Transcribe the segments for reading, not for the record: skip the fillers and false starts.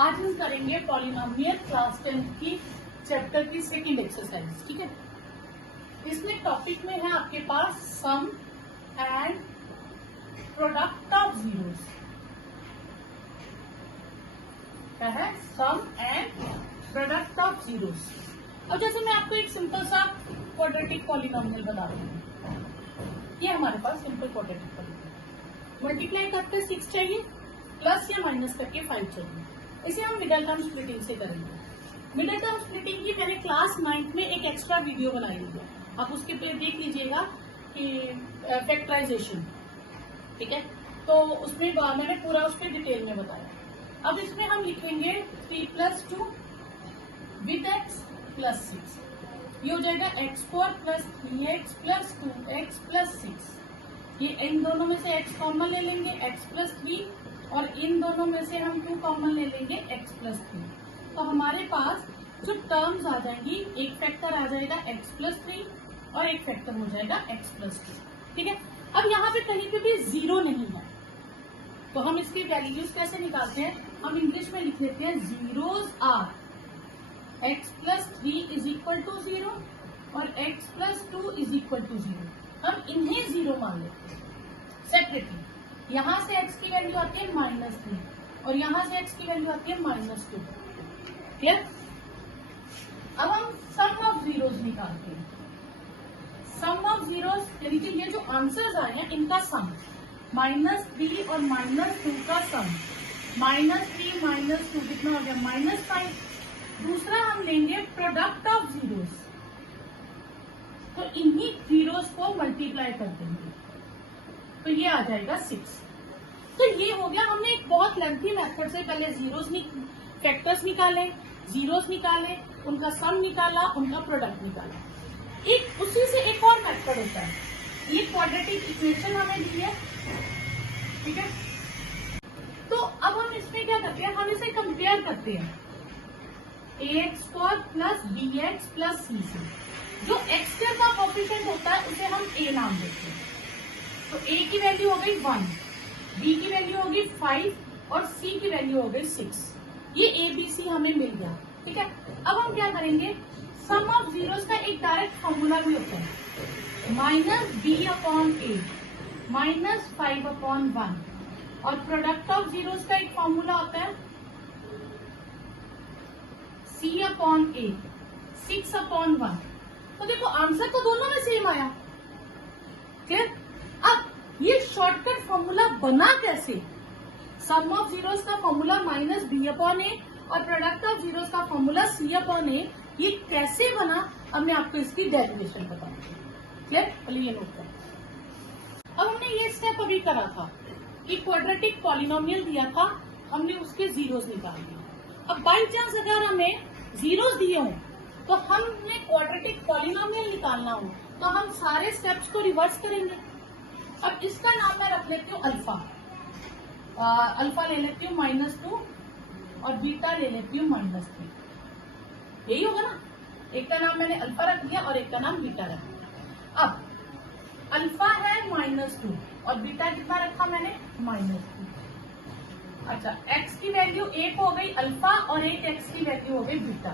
आज हम करेंगे पॉलिनोमियल क्लास 10 की चैप्टर की सेकंड एक्सरसाइज। ठीक है, इसमें टॉपिक में है आपके पास सम एंड प्रोडक्ट ऑफ जीरोस। क्या है? सम एंड प्रोडक्ट ऑफ जीरोस। अब जैसे मैं आपको एक सिंपल सा क्वाड्रेटिक पॉलिनोमियल बता रही हूँ। ये हमारे पास सिंपल क्वाड्रेटिक पॉलिनोमियल, मल्टीप्लाई करके 6 चाहिए, प्लस या माइनस करके 5 चाहिए। इसे हम मिडिल टर्म स्प्लिटिंग से करेंगे। मिडिल टर्म स्प्लिटिंग की मैंने क्लास 9 में एक एक्स्ट्रा वीडियो बनाई है, आप उसके पे देख लीजिएगा कि फैक्टराइजेशन। ठीक है, तो उसमें मैंने पूरा उस पर डिटेल में बताया। अब इसमें हम लिखेंगे 3 + 2 विद x + 6। ये हो जाएगा x4 + 3x + 2x + 6। ये इन दोनों में से x कॉमन ले लेंगे, x + 3, और इन दोनों में से हम 2 कॉमन ले लेंगे, x + 3। तो हमारे पास जो टर्म्स आ जाएंगी, एक फैक्टर आ जाएगा x + 3 और एक फैक्टर हो जाएगा x + 2। ठीक है, अब यहाँ पे कहीं पे भी जीरो नहीं है, तो हम इसकी वैल्यूज कैसे निकालते हैं? हम इंग्लिश में लिख लेते हैं जीरोज आर x + 3 = 0 और x + 2 = 0। हम इन्हें जीरो मान लेते हैं सेपरेटली। यहाँ से x की वैल्यू आती है -3 और यहाँ से x की वैल्यू आती है -2। क्लियर? अब हम सम ऑफ जीरोस निकालते हैं। सम ऑफ जीरोस यानी कि ये जो आंसर्स आए हैं इनका सम, -3 और -2 का सम, -3 -2 कितना हो गया? -5। दूसरा हम लेंगे प्रोडक्ट ऑफ जीरोस, तो इन्हीं जीरोस को मल्टीप्लाई कर देंगे, तो ये आ जाएगा 6। तो ये हो गया, हमने एक बहुत लेंथी मेथड से पहले फैक्टर्स निकाले, जीरोस निकाले, उनका सम निकाला, उनका प्रोडक्ट निकाला। एक उसी से एक और मेथड होता है, ये क्वाड्रेटिक इक्वेशन हमें दी है। ठीक है, तो अब हम इसमें क्या करते हैं? हम इसे कंपेयर करते हैं ax² + bx + c से। जो x² का कोएफिशिएंट होता है उसे हम a नाम देते हैं। तो a की वैल्यू हो गई 1, b की वैल्यू होगी 5 और c की वैल्यू हो गई 6। ये a b c हमें मिल गया। ठीक है, अब हम क्या करेंगे? सम ऑफ जीरोस का एक डायरेक्ट फॉर्मूला भी होता है, -b/a -5/1, और प्रोडक्ट ऑफ जीरोस का एक फॉर्मूला होता है c/a 6/1। तो देखो आंसर तो दोनों में सेम आया। क्लियर? अब ये शॉर्टकट फॉर्मूला बना कैसे? सम ऑफ जीरोस का फॉर्मूला -b/a और प्रोडक्ट ऑफ जीरोस का फॉर्मूला c/a, ये कैसे बना? अब मैं आपको इसकी डेरिवेशन बताऊंगी। क्लियर? पहले ये नोट करें। अब हमने ये स्टेप अभी करा था कि क्वाड्रेटिक पॉलिनोमियल दिया था, हमने उसके जीरोस निकाल दिए। अब बाई चांस अगर हमें जीरोस दिए हों तो हमने क्वाड्रेटिक पॉलिनोमियल निकालना हो, तो हम सारे स्टेप्स को रिवर्स करेंगे। अब इसका नाम मैं रख लेती हूँ अल्फा। अल्फा ले लेती हूँ -2 और बीटा ले लेती हूँ -3। यही होगा ना? एक का नाम मैंने अल्फा रख दिया और एक का नाम बीटा रख दिया। अब अल्फा है -2 और बीटा कितना रखा मैंने? -2। अच्छा, x की वैल्यू 1 हो गई अल्फा और 1 x की वैल्यू हो गई बीटा।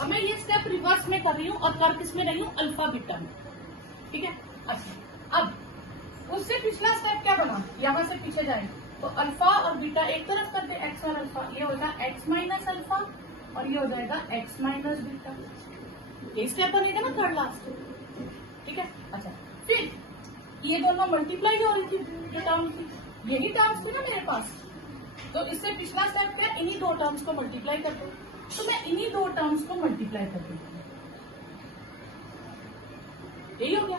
अब मैं ये स्टेप रिवर्स में कर रही हूँ और कर किस में रही हूँ? अल्फा बीटा में। ठीक है, अच्छा अब उससे पिछला स्टेप क्या बना? यहाँ से पीछे जाए तो अल्फा और बीटा एक तरफ कर दे, x और अल्फा, ये होगा x - अल्फा और ये हो जाएगा x - बीटा। ये स्टेप बनेगा ना थर्ड लास्ट। ठीक है, अच्छा फिर ये दोनों मल्टीप्लाई हो रही थी, जो टर्म थी, यही टर्म्स थी ना मेरे पास, तो इससे पिछला स्टेप क्या? इन्हीं दो टर्म्स को मल्टीप्लाई कर दो। तो मैं इन्हीं दो टर्म्स को मल्टीप्लाई कर देती हूँ, यही हो गया।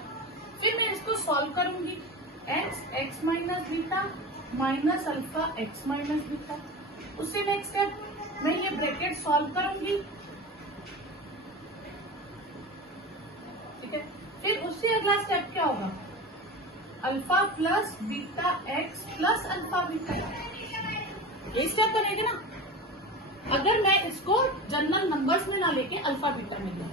फिर मैं इसको सॉल्व करूंगी, x - beta -alpha x - beta. उससे नेक्स्ट स्टेप मैं ये ब्रैकेट सॉल्व करूंगी। ठीक है, फिर उससे अगला स्टेप क्या होगा? Alpha + beta x + alpha beta. ये स्टेप बनेगा ना, अगर मैं इसको जनरल नंबर्स में ना लेके अल्फा बीटा में लूँ।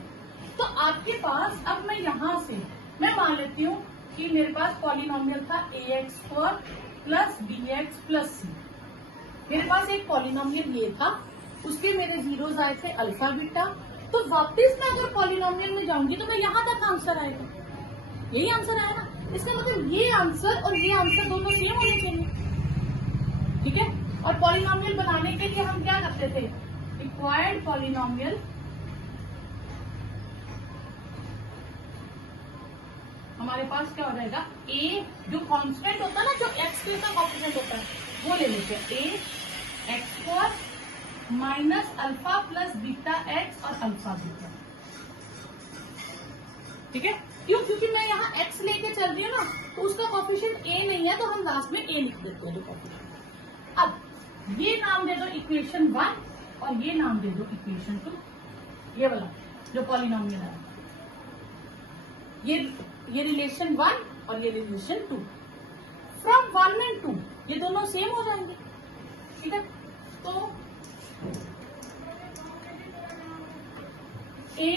तो आपके पास अब मैं यहां से मैं मान लेती हूँ कि मेरे पास पॉलिनोमियल था ax² + bx + c। मेरे पास एक पॉलिनोमियल ये था उसके मेरे जीरोस आए थे अल्फा बीटा। तो वापस मैं अगर पॉलिनोमियल में जाऊंगी तो मैं यहाँ तक आंसर आएगा, यही आंसर आया ना। इसका मतलब ये आंसर और ये आंसर दोनों सेम होने चाहिए, ठीक है। और पॉलिनोमियल बनाने के लिए हम क्या करते थे, रिक्वायर्ड पॉलिनोमियल हमारे पास क्या हो जाएगा, ए जो कांस्टेंट होता है ना, जो एक्स के साथ कोएफिशिएंट होता है वो ले लेते हैं, a x square minus alpha plus beta x और अल्फा बीटा, ठीक है। क्यों, क्योंकि मैं यहाँ एक्स लेके चल रही हूँ ना, तो उसका कोएफिशिएंट ए नहीं है, तो हम लास्ट में ए लिख देते हैं जो कोएफिशिएंट। अब ये नाम दे दो इक्वेशन 1 और ये नाम दे दो इक्वेशन 2, ये वाला जो पॉलिनोमियल है, ये रिलेशन 1 और ये रिलेशन 2। फ्रॉम 1 एंड 2 ये दोनों सेम हो जाएंगे, ठीक है। तो a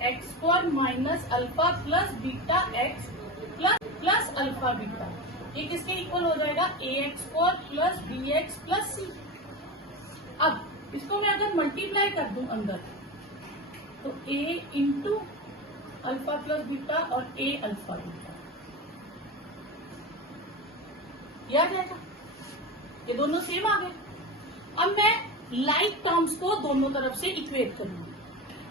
x square minus alpha plus beta x plus alpha beta, ये किसके इक्वल हो जाएगा, a x square plus b x plus c. अब इसको मैं अगर मल्टीप्लाई कर दूं अंदर, तो a into alpha plus beta और ए अल्फा बीटा, ये आ जाएगा, ये दोनों सेम आ गए। अब मैं लाइक टर्म्स को दोनों तरफ से इक्वेट करूंगी।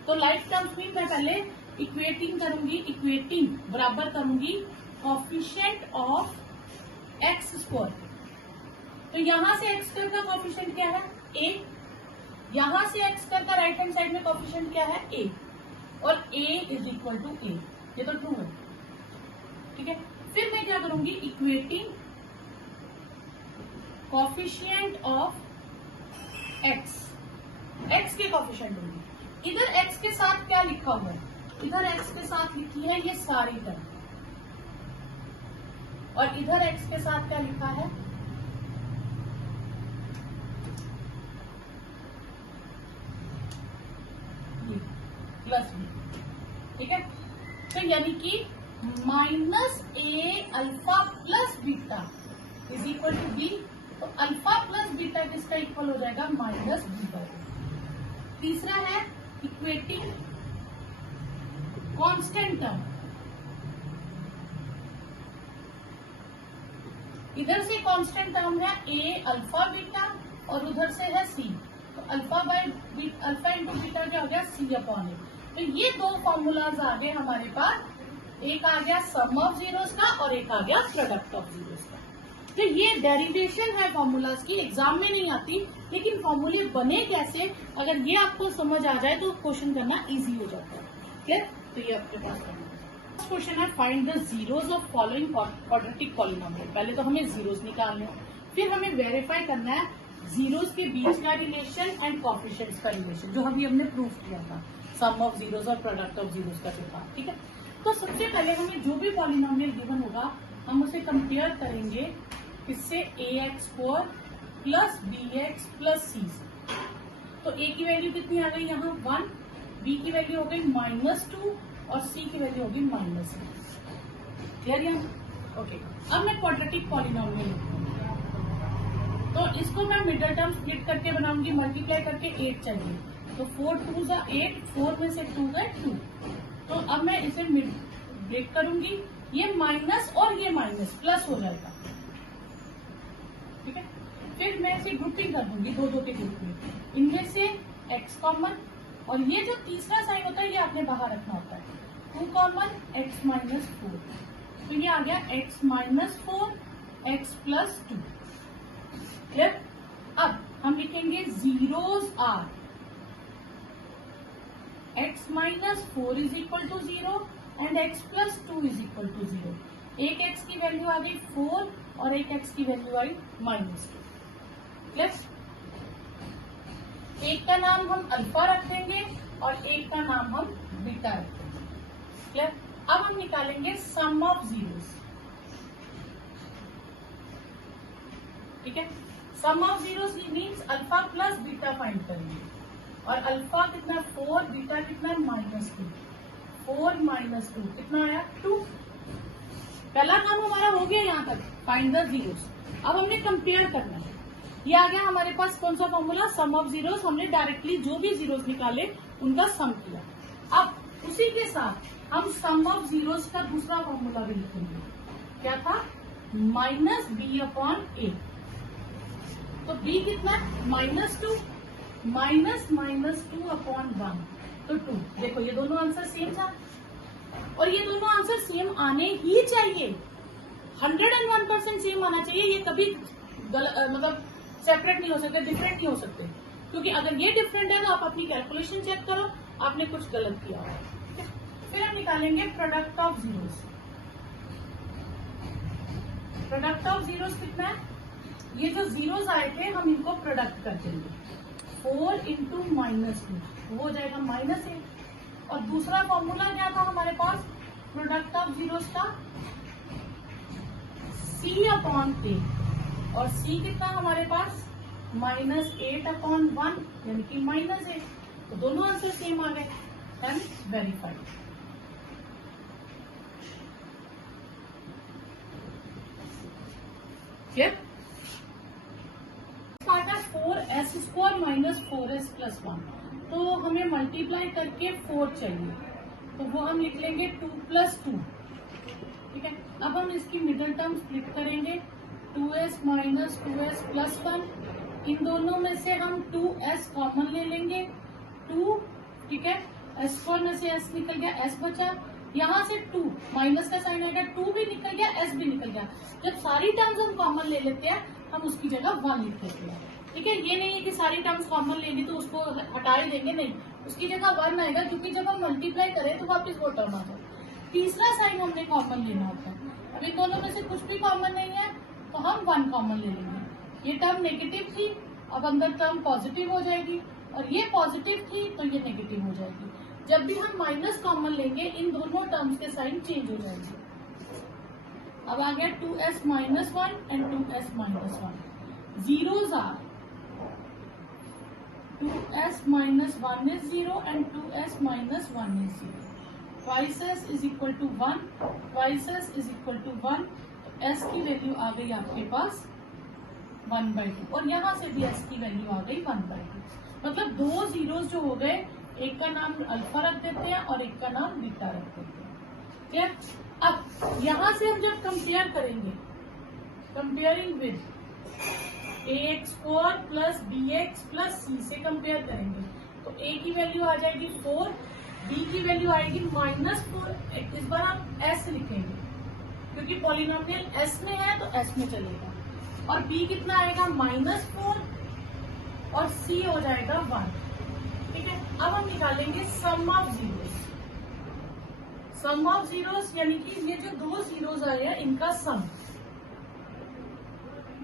तो लाइक टर्म्स में मैं पहले इक्वेटिंग करूंगी, इक्वेटिंग बराबर करूंगी कोएफिशिएंट ऑफ एक्स स्क्वायर। तो यहां से एक्स स्क्वायर का कोएफिशिएंट क्या है, ए, यहां से एक्स स्क्वायर का राइट हैंड साइड में कोएफिशिएंट क्या है, ए, और a इज इक्वल टू ए, ये तो ट्रू है, ठीक है। फिर मैं क्या करूंगी, इक्वेटिंग कोएफिशिएंट ऑफ एक्स के कोएफिशिएंट होंगे। इधर एक्स के साथ क्या लिखा हुआ है, इधर एक्स के साथ लिखी है ये सारी टर्म, और इधर एक्स के साथ क्या लिखा है, प्लस बी, ठीक है। तो यानी कि minus A alpha plus beta is equal to B. तो अल्फा प्लस बीटा किसका इक्वल हो जाएगा, माइनस बीटा। तीसरा है इक्वेटिंग कांस्टेंट टर्म, इधर से कांस्टेंट टर्म है ए अल्फा बीटा और उधर से है सी, तो अल्फा इंटू बीटा क्या हो गया, सी अपॉन ए। तो ये दो फॉर्मूलाज आ गए हमारे पास, एक आ गया सम ऑफ जीरोस का और एक आ गया प्रोडक्ट ऑफ जीरोस का। तो ये डेरिवेशन है फॉर्मूलाज की, एग्जाम में नहीं आती, लेकिन फॉर्मूले बने कैसे, अगर ये आपको समझ आ जाए तो क्वेश्चन करना इजी हो जाता है, क्लियर। तो ये आपके पास क्वेश्चन है, find the zeros of following quadratic polynomial. पहले तो हमें जीरोस निकालने हैं, फिर हमें वेरीफाई करना है जीरोस के बीच का रिलेशन एंड कोएफिशिएंट्स का रिलेशन, जो अभी हमने प्रूफ किया था, सम ऑफ जीरोस और प्रोडक्ट ऑफ जीरोस का जो था, ठीक है। तो सबसे पहले हमें जो भी पॉलिनोमियल गिवन होगा हम उसे कंपेयर करेंगे इससे, a x square plus b x plus c. तो ए की वैल्यू कितनी आ गई यहाँ 1, बी की वैल्यू हो गई -2 और सी की वैल्यू होगी -6। क्लियर यहाँ, ओके। अब मैं क्वाड्रेटिक पॉलिनोमियल तो इसको मैं मिडल टर्म स्प्लिट करके बनाऊंगी, मल्टीप्लाई करके 8 चाहिए, तो 4 2 जा 8, 4 में से 2 गए 2। तो अब मैं इसे ब्रेक करूंगी, ये माइनस और ये माइनस प्लस हो जाएगा, ठीक है। फिर मैं इसे ग्रुपिंग कर दूंगी दो के ग्रुप में, इनमें से x कॉमन, और ये जो तीसरा साइन होता है ये आपने बाहर रखना होता है, 2 कॉमन x -4, तो ये आ गया x -4 x प्लस 2, क्लियर। अब हम लिखेंगे zeros are x -4 is equal to 0 and x plus 2 is equal to 0। एक x की वैल्यू आ गई 4 और एक x की वैल्यू आई -2, क्लियर। एक का नाम हम अल्फा रख देंगे और एक का नाम हम बीटा रख देंगे, क्लियर। अब हम निकालेंगे सम ऑफ जीरोस, ठीक है। Sum of zeros means alpha plus beta find करेंगे, और अल्फा कितना 4, बीटा कितना -2, 4 -2 कितना आया 2। पहला काम हमारा हो गया यहाँ तक, फाइंड द जीरोस। अब हमने कंपेयर करना है, ये आ गया हमारे पास कौन सा फॉर्मूला, सम ऑफ जीरोस। हमने डायरेक्टली जो भी जीरोस निकाले उनका सम किया। अब उसी के साथ हम सम ऑफ जीरोस का दूसरा फॉर्मूला भी लिखेंगे। क्या था, माइनस बी अपॉन ए। तो बी कितना है, -2, माइनस -2 अपॉन 1, तो 2। देखो ये दोनों आंसर सेम था और ये दोनों आंसर सेम आने ही चाहिए, 101% सेम आना चाहिए। ये कभी मतलब सेपरेट नहीं हो सकते, डिफरेंट नहीं हो सकते, क्योंकि अगर ये डिफरेंट है तो आप अपनी कैलकुलेशन चेक करो, आपने कुछ गलत किया है। फिर हम निकालेंगे product of zeros. Product of zeros कितना है, ये जो जीरोस आए थे हम इनको प्रोडक्ट कर देंगे, 4 इंटू -2 वो हो जाएगा -8। और दूसरा फॉर्मूला क्या था हमारे पास प्रोडक्ट ऑफ जीरोस का, c अपॉन a, और c कितना हमारे पास -8 अपॉन 1 यानी कि -8। तो दोनों आंसर सेम आ गए, and verified. Clear. 4s² minus 4s plus 1, तो हमें मल्टीप्लाई करके 4 चाहिए, तो वो हम लिख लेंगे 2 + 2। ठीक है, अब हम इसकी मिडिल टर्म स्प्लिट करेंगे, 2s माइनस 2s प्लस 1। इन दोनों में से हम 2s कॉमन ले लेंगे, 2। ठीक है, s² में से s निकल गया, s बचा। यहाँ से 2 माइनस का साइन आएगा, 2 भी निकल गया, s भी निकल गया। जब सारी टर्म्स हम कॉमन ले लेते हैं हम उसकी जगह 1 लिख देते हैं। ठीक है, ये नहीं है कि सारी टर्म्स कॉमन लेंगे तो उसको हटा ही देंगे, नहीं, उसकी जगह 1 आएगा, क्योंकि जब हम मल्टीप्लाई करें तो वापस वो टर्म आ जाए। तीसरा साइन हमने कॉमन लेना होता है। अब इन दोनों में से कुछ भी कॉमन नहीं है तो हम 1 कॉमन ले लेंगे। ये टर्म नेगेटिव थी, अब अंदर टर्म पॉजिटिव हो जाएगी, और ये पॉजिटिव थी तो ये नेगेटिव हो जाएगी। जब भी हम माइनस कॉमन लेंगे इन दोनों टर्म्स के साइन चेंज हो जाएंगे। अब आ गया 2s minus 1 and 2s minus 1। Zeros are 2s minus 1 is 0 and 2s minus 1 is 0। twice s is equal to 1, twice s is equal to 1। तो s की वैल्यू आ गई आपके पास 1/2, और यहाँ से भी s की वैल्यू आ गई 1/2। मतलब दो जीरोस जो हो गए, एक का नाम अल्फा रख देते हैं और एक का नाम बीटा रख देते हैं। ठीक, अब यहां से हम जब कंपेयर करेंगे, comparing with ax² plus bx plus c से कंपेयर करेंगे, तो a की वैल्यू आ जाएगी 4, b की वैल्यू आएगी -4। इस बार हम s लिखेंगे क्योंकि पॉलिनोमियल s में है तो s में चलेगा, और b कितना आएगा -4 और c हो जाएगा 1। ठीक है, अब हम निकालेंगे sum of zeros. Sum of zeros यानी कि ये जो दो जीरोस आए हैं इनका सम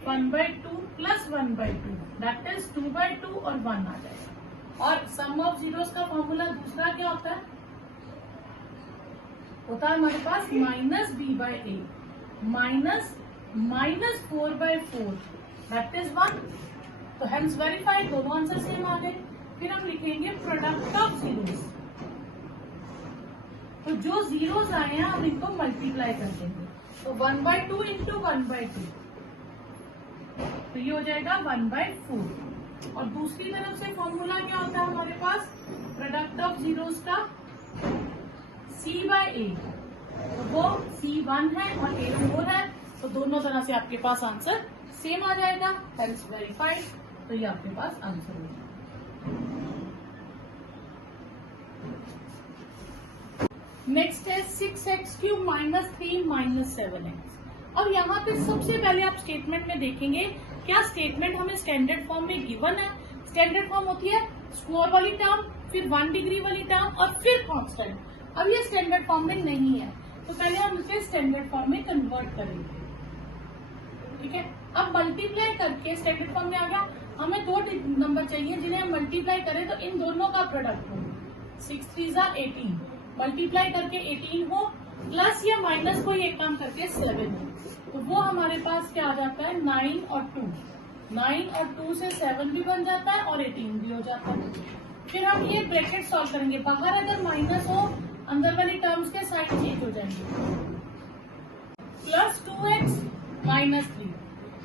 1/2 प्लस 1/2 दैट इज 2/2 और 1 आ जाएगा। और सम ऑफ जीरोस का फॉर्मूला दूसरा क्या होता है, होता है हमारे पास -b/a माइनस -4/4 दैट इज 1। तो हेंस वेरीफाइड, दोनों आंसर सेम आ गए। फिर हम लिखेंगे प्रोडक्ट ऑफ जीरोस। तो जो जीरोस आए हैं हम इनको मल्टीप्लाई कर देंगे, तो 1/2 इंटू 1/2, तो ये हो जाएगा 1/4। और दूसरी तरफ से फॉर्मूला क्या होता है हमारे पास प्रोडक्ट ऑफ जीरोस का, c/a। तो वो c1 है और a 4 है, तो दोनों तरह से आपके पास आंसर सेम आ जाएगा, हेंस वेरीफाइड। तो ये आपके पास आंसर होगा। नेक्स्ट है 6x³ माइनस 3 माइनस 7x। अब यहाँ पे सबसे पहले आप स्टेटमेंट में देखेंगे, क्या स्टेटमेंट हमें स्टैंडर्ड फॉर्म में गिवन है। स्टैंडर्ड फॉर्म होती है स्क्वायर वाली टर्म, फिर 1 डिग्री वाली टर्म और फिर कांस्टेंट। अब ये स्टैंडर्ड फॉर्म में नहीं है, तो पहले हम इसे स्टैंडर्ड फॉर्म में कन्वर्ट करेंगे। ठीक है, अब मल्टीप्लाई करके स्टैंडर्ड फॉर्म में आ गया, हमें दो नंबर चाहिए जिन्हें हम मल्टीप्लाई करें तो इन दोनों का प्रोडक्ट हो। 6 3 18, मल्टीप्लाई करके 18 हो, प्लस या माइनस कोई एक काम करके 7 हो, तो वो हमारे पास क्या आ जाता है 9 और 2। 9 और 2 से 7 भी बन जाता है और 18 भी हो जाता है। फिर हम ये ब्रैकेट सॉल्व करेंगे, बाहर अगर माइनस हो अंदर वाली टर्म्स के साइन चेंज हो जाएंगे। +2x माइनस 3,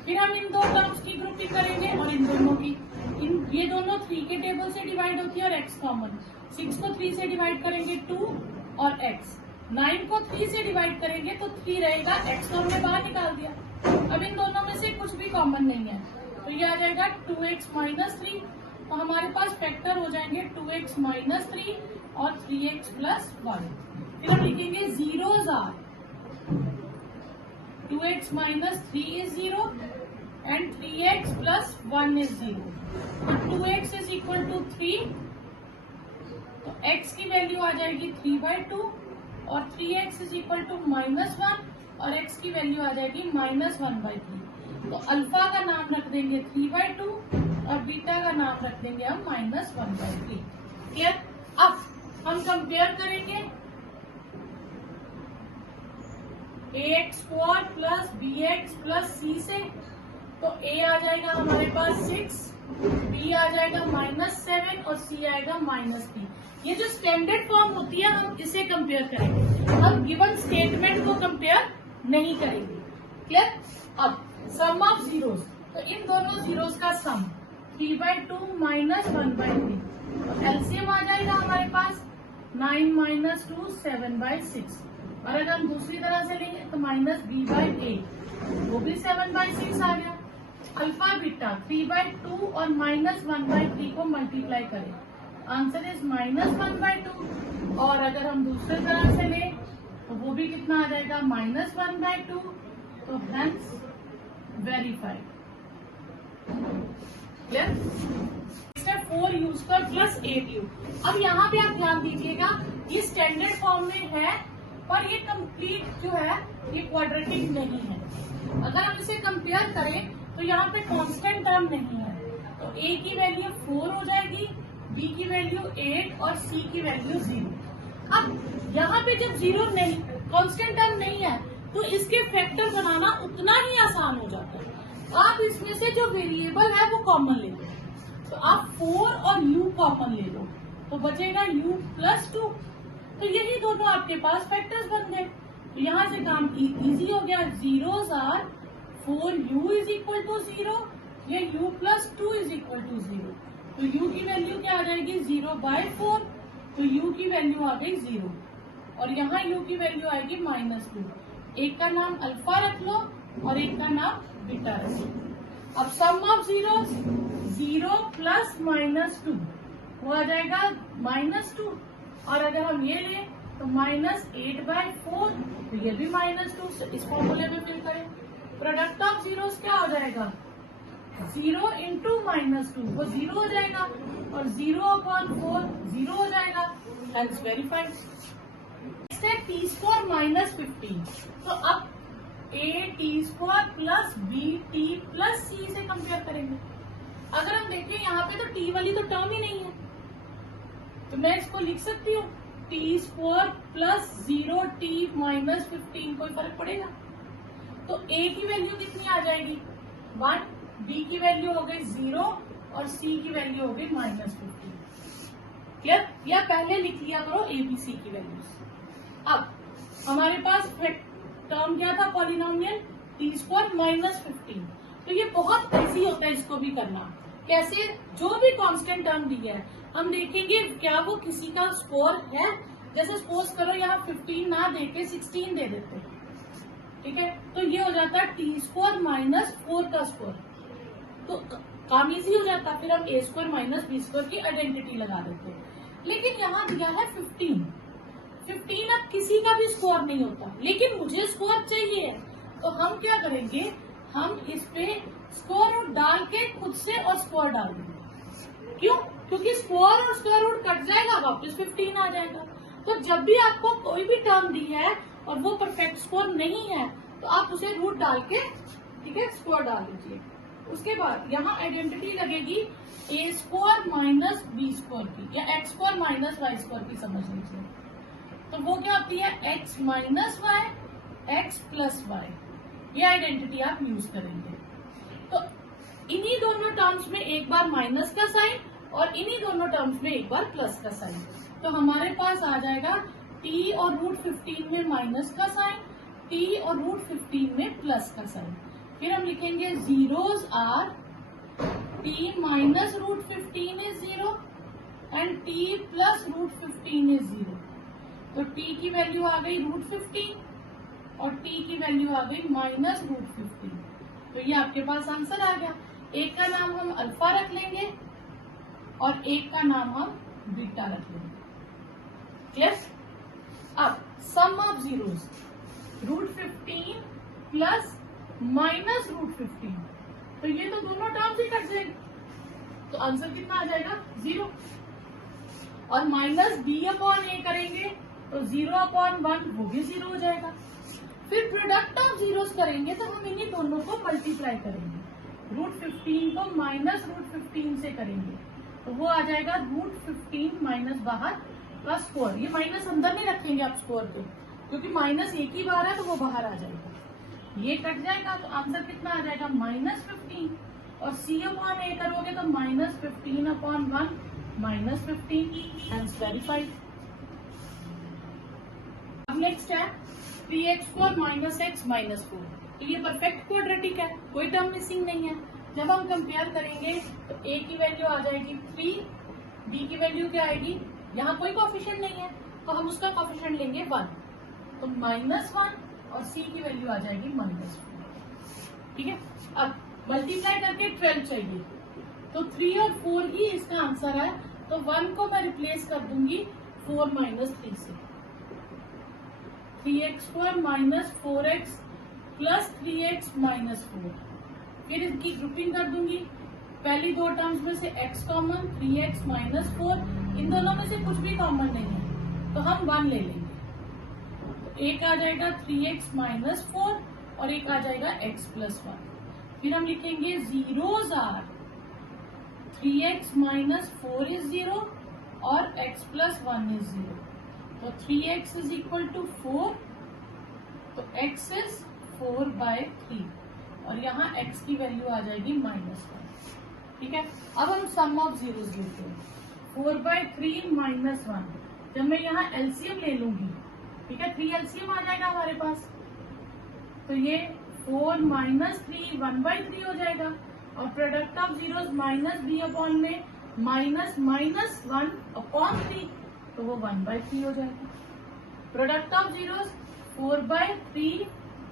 फिर हम इन दो टर्म्स की ग्रुपिंग करेंगे और इन दोनों की, ये दोनों 3 के टेबल से डिवाइड होती है और x कॉमन। 6 को 3 से डिवाइड करेंगे 2 और x, 9 को 3 से डिवाइड करेंगे तो 3 रहेगा, x को हमने बाहर निकाल दिया। अब इन दोनों में से कुछ भी कॉमन नहीं है तो ये आ जाएगा 2x माइनस 3। तो हमारे पास फैक्टर हो जाएंगे 2x माइनस 3 और 3x प्लस 1। फिर हम लिखेंगे zeros are 2x minus 3 is 0 and 3x plus 1 is 0। तो 2x इज इक्वल टू 3, तो x की वैल्यू आ जाएगी 3/2 और 3x इज इक्वल टू -1 और x की वैल्यू आ जाएगी -1/3। तो अल्फा का नाम रख देंगे 3/2 और बीटा का नाम रख देंगे हम -1/3। क्लियर? अब हम कंपेयर करेंगे ax² plus bx plus c से। तो a आ जाएगा हमारे पास 6, b आ जाएगा -7 और c आएगा -3। ये जो स्टैंडर्ड फॉर्म होती है हम इसे कंपेयर करेंगे, हम गिवन स्टेटमेंट को कंपेयर नहीं करेंगे। क्लियर? अब सम ऑफ जीरोस, तो इन दोनों जीरोस का सम 3/2 -1/3, एलसीएम आ जाएगा हमारे पास 9 - 2 7/6। और अगर हम दूसरी तरह से लेंगे तो -b/8, वो भी 7/6 आ गया। अल्फा बीटा 3/2 और -1/3 को मल्टीप्लाई करें, आंसर इज -1/2। और अगर हम दूसरी तरह से लें तो वो भी कितना आ जाएगा -1/2। तो hence verified. Clear? Step 4 you square plus 8u। अब यहाँ पे आप ध्यान दीजिएगा, ये स्टैंडर्ड फॉर्म में है पर ये कंप्लीट जो है ये क्वाड्रेटिक नहीं है। अगर हम इसे कंपेयर करें तो यहाँ पे कांस्टेंट टर्म नहीं है, तो a की वैल्यू 4 हो जाएगी, b की वैल्यू 8 और c की वैल्यू 0। अब यहाँ पे जब 0 नहीं, कांस्टेंट टर्म नहीं है, तो इसके फैक्टर बनाना उतना ही आसान हो जाता है। आप इसमें से जो वेरिएबल है वो कॉमन ले लो, तो आप 4 और u कॉमन ले लो तो बचेगा u प्लस 2। तो यही दोनों आपके पास फैक्टर्स बन गए। तो यहाँ से काम इजी हो गया। Zeros are 4u is equal to 0, ये u plus 2 is equal to 0। तो u की वैल्यू क्या आ जाएगी 0/4, तो u की वैल्यू आ गई 0 और यहाँ u की वैल्यू आएगी -2। एक का नाम अल्फा रख लो और एक का नाम बीटा रख लो। अब सम ऑफ जीरोस 0 प्लस -2 वो आ जाएगा -2, और अगर हम ये लें तो -8/4, तो ये भी -2। इस फॉर्मूले में फिल करें, प्रोडक्ट ऑफ जीरोस क्या हो जाएगा 0 इंटू -2, वो 0 हो जाएगा और 0/4 0 हो जाएगा। Hence verified. नेक्स्ट है t² -15। तो अब a² plus bt plus c से कंपेयर करेंगे। अगर हम देखें यहाँ पे तो t वाली तो टर्म ही नहीं है, तो मैं इसको लिख सकती हूँ t² प्लस 0t -15, कोई फर्क पड़ेगा? तो a की वैल्यू कितनी आ जाएगी 1, b की वैल्यू हो गई 0 और c की वैल्यू हो गई -15। क्लियर? या पहले लिख लिया करो a b c की वैल्यूज। अब हमारे पास टर्म क्या था पॉलिनोमियल t² -15। तो ये बहुत इजी होता है इसको भी करना। कैसे? जो भी कांस्टेंट टर्म दी है हम देखेंगे क्या वो किसी का स्कोर है। जैसे सपोज करो यहाँ 15 ना देके 16 दे देते, ठीक है, तो ये हो जाता है t² -4 का स्कोर, तो काम इजी हो जाता। फिर हम a² -b² की आइडेंटिटी लगा देते। लेकिन यहाँ दिया है 15 अब किसी का भी स्कोर नहीं होता, लेकिन मुझे स्कोर चाहिए, तो हम क्या करेंगे, हम इस पे स्क्वायर रूट डाल के खुद से और स्क्वायर डाल देंगे। क्यों? क्योंकि स्क्वायर और स्क्वायर रूट कट जाएगा, वापस 15 आ जाएगा। तो जब भी आपको कोई भी टर्म दी है और वो परफेक्ट स्क्वायर नहीं है तो आप उसे रूट डाल के, ठीक है, स्क्वायर डाल दीजिए। उसके बाद यहाँ आइडेंटिटी लगेगी a² -b² की या x² -y² की, समझ लीजिए। तो वो क्या होती है x - y x + y, ये आइडेंटिटी आप यूज करेंगे। तो इन्हीं दोनों टर्म्स में एक बार माइनस का साइन और इन्हीं दोनों टर्म्स में एक बार प्लस का साइन। तो हमारे पास आ जाएगा t और √15 में माइनस का साइन, t और √15 में प्लस का साइन। फिर हम लिखेंगे zeros are t minus root 15 is 0 and t plus root 15 is 0। तो t की वैल्यू आ गई रूट 15 और t की वैल्यू आ गई माइनस रूट 15। तो ये आपके पास आंसर आ गया। एक का नाम हम अल्फा रख लेंगे और एक का नाम हम बीटा रख लेंगे। क्लियर? अब sum of zeros root 15 plus minus root 15, तो ये तो दोनों टर्म्स ही कट जाएंगे, तो आंसर कितना आ जाएगा 0। और माइनस b अपॉन ए करेंगे तो 0/1 वो भी 0 हो जाएगा। फिर प्रोडक्ट ऑफ जीरोस करेंगे तो हम इन्हीं दोनों को मल्टीप्लाई करेंगे। रूट 15 को माइनस रूट 15 से करेंगे तो वो आ जाएगा रूट 15 माइनस बाहर का स्क्वायर। ये माइनस अंदर नहीं रखेंगे आप स्क्वायर के, क्योंकि माइनस एक ही बार है तो वो बाहर आ जाएगा। ये कट जाएगा तो आंसर कितना आ जाएगा -15। और c अपॉन ए करोगे तो -15/1 -15 एंड वेरीफाइड। अब नेक्स्ट है 3x² - x - 4। तो ये परफेक्ट क्वाड्रेटिक है, कोई टर्म मिसिंग नहीं है। जब हम कंपेयर करेंगे तो a की वैल्यू आ जाएगी 3, b की वैल्यू क्या आएगी, यहाँ कोई कोफिशिएंट नहीं है तो हम उसका कोफिशिएंट लेंगे 1, तो -1 और c की वैल्यू आ जाएगी -4। ठीक है, अब मल्टीप्लाई करके 12 चाहिए, तो 3 और 4 ही इसका आंसर है। तो 1 को मैं रिप्लेस कर दूंगी 4 - 3 से। 3x² - 4x plus 3x - 4। फिर इसकी ग्रुपिंग कर दूंगी, पहली दो टर्म्स में से x कॉमन, 3x - 4, इन दोनों में से कुछ भी कॉमन नहीं है तो हम 1 ले लेंगे। तो एक आ जाएगा 3x - 4 और एक आ जाएगा x + 1। फिर हम लिखेंगे जीरोज आर 3x - 4 इज 0 और x + 1 इज 0। तो 3x = 4, तो x इज 4/3 और यहाँ x की वैल्यू आ जाएगी -1। ठीक है, अब हम सम ऑफ जीरोस लेते हैं। 4/3 - 1, जब मैं यहाँ एलसीएम ले लूंगी, ठीक है, 3 एलसीएम आ जाएगा हमारे पास, तो ये 4 - 3 1/3 हो जाएगा। और product of zeros -b upon में -1/3, तो वो 1/3 हो जाएगा। प्रोडक्ट ऑफ जीरोस 4/3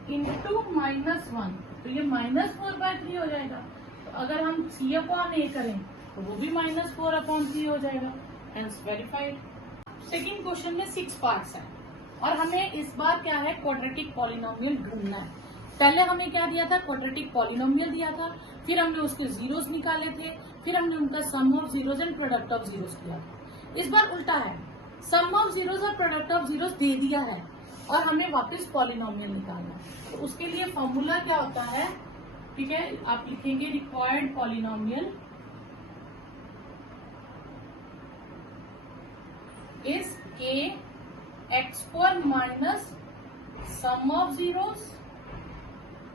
इंटू -1, तो ये -4/3 हो जाएगा। तो अगर हम c अपॉन ए करें तो वो भी -4/3 हो जाएगा। Hence verified. सेकंड क्वेश्चन में 6 पार्ट्स हैं और हमें इस बार क्या है, क्वाड्रेटिक पॉलिनोमियल ढूंढना है। पहले हमें क्या दिया था, क्वाड्रेटिक पॉलिनोमियल दिया था, फिर हमने उसके जीरोस निकाले थे, फिर हमने उनका sum of zeros and product of zeros किया था। इस बार उल्टा है, सम ऑफ जीरोस और प्रोडक्ट ऑफ जीरोस दे दिया है और हमें वापस पॉलिनोमियल निकालना है। तो उसके लिए फॉर्मूला क्या होता है, ठीक है, आप लिखेंगे required polynomial is kx² minus sum of zeros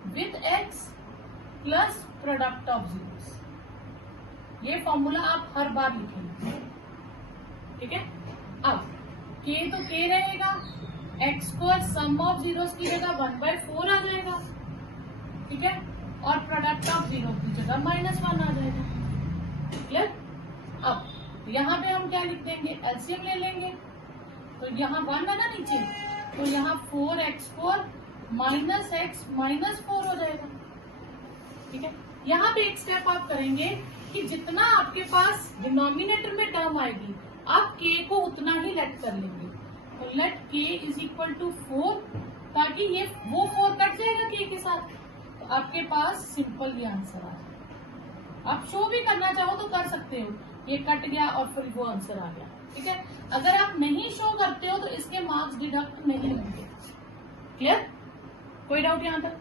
with x plus product of zeros. ये फॉर्मूला आप हर बार लिखेंगे। ठीक है, अब k तो k रहेगा, x² सम ऑफ जीरोस की जगह 1/4 आ जाएगा। ठीक है, और प्रोडक्ट ऑफ जीरो की जगह -1 आ जाएगा। क्लियर? अब यहाँ पे हम क्या लिख देंगे, एलसीएम ले लेंगे, तो यहाँ 1 है ना नीचे, तो यहाँ 4x² माइनस x -4 हो जाएगा। ठीक है, यहाँ पे एक स्टेप आप करेंगे कि जितना आपके पास डिनोमिनेटर में टर्म आएगी आप k को उतना ही लेट कर लेंगे। तो लेट k = 4, ताकि ये वो 4 कट जाएगा k के साथ, तो आपके पास सिंपल ये आंसर आ जाएगा। आप शो भी करना चाहो तो कर सकते हो, ये कट गया और फिर वो आंसर आ गया। ठीक है, अगर आप नहीं शो करते हो तो इसके मार्क्स डिडक्ट नहीं होंगे। क्लियर? कोई डाउट यहाँ तक?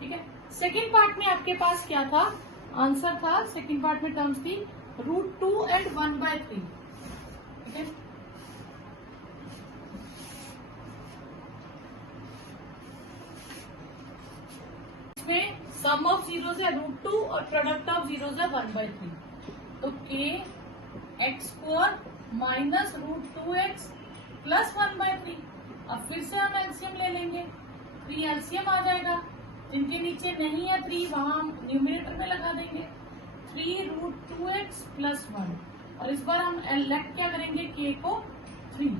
ठीक है, सेकेंड पार्ट में आपके पास क्या था, आंसर था, सेकेंड पार्ट में टर्म्स थी √2 एंड 1/3। ठीक है, इसमें सम ऑफ जीरोस है √2 और प्रोडक्ट ऑफ जीरोस है 1/3। तो kx² माइनस √2x प्लस 1/3। अब फिर से हम एलसीएम ले लेंगे, 3 एलसीएम आ जाएगा, जिनके नीचे नहीं है 3 वहां हम न्यूमिनेटर में लगा देंगे 3√2x + 1 और इस बार हम लेफ्ट क्या करेंगे k को 3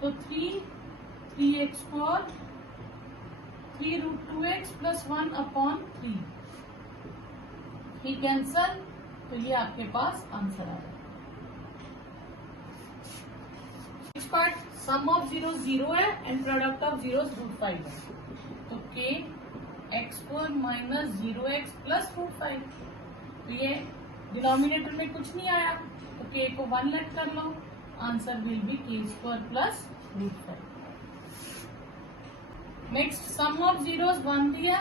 तो 3x² 3√2x + 1/3 ही कैंसल तो ये आपके पास आंसर आ जाएगा। Next part sum of zeros 0 है एंड प्रोडक्ट ऑफ जीरोस √5 है तो k x² - 0x + √5 तो ये डिनोमिनेटर में कुछ नहीं आया तो k को 1 लेट कर लो answer will be k² + √5। Next sum of zeros 1 दिया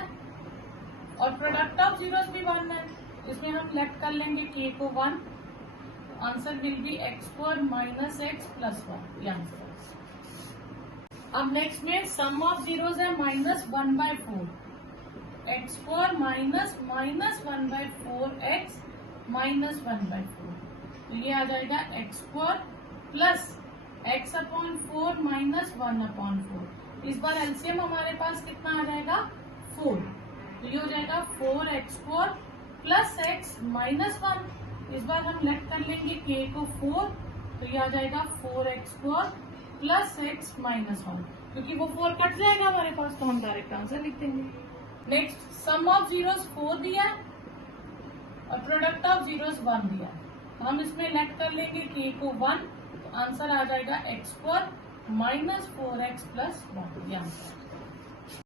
और प्रोडक्ट ऑफ जीरोस भी 1 है इसमें हम लेट कर लेंगे k को 1 answer will B x² - x + 1 ये आंसर। अब नेक्स्ट में सम ऑफ जीरोस है -1/4 x² - -1/4x - 1/4 तो ये आ जाएगा x² + x/4 - 1/4 इस बार एलसीएम हमारे पास कितना आ जाएगा 4 तो ये हो जाएगा 4x² + x - 1 इस बार हम लेट कर लेंगे k को 4 तो ये आ जाएगा 4x² + x - 1 क्योंकि वो 4 कट जाएगा हमारे पास तो हम डायरेक्ट आंसर लिख देंगे। नेक्स्ट सम ऑफ जीरोस 4 दिया और प्रोडक्ट ऑफ जीरोस 1 दिया तो हम इसमें लेट कर लेंगे k को 1 तो आंसर आ जाएगा x² - 4x + 1 ये आंसर।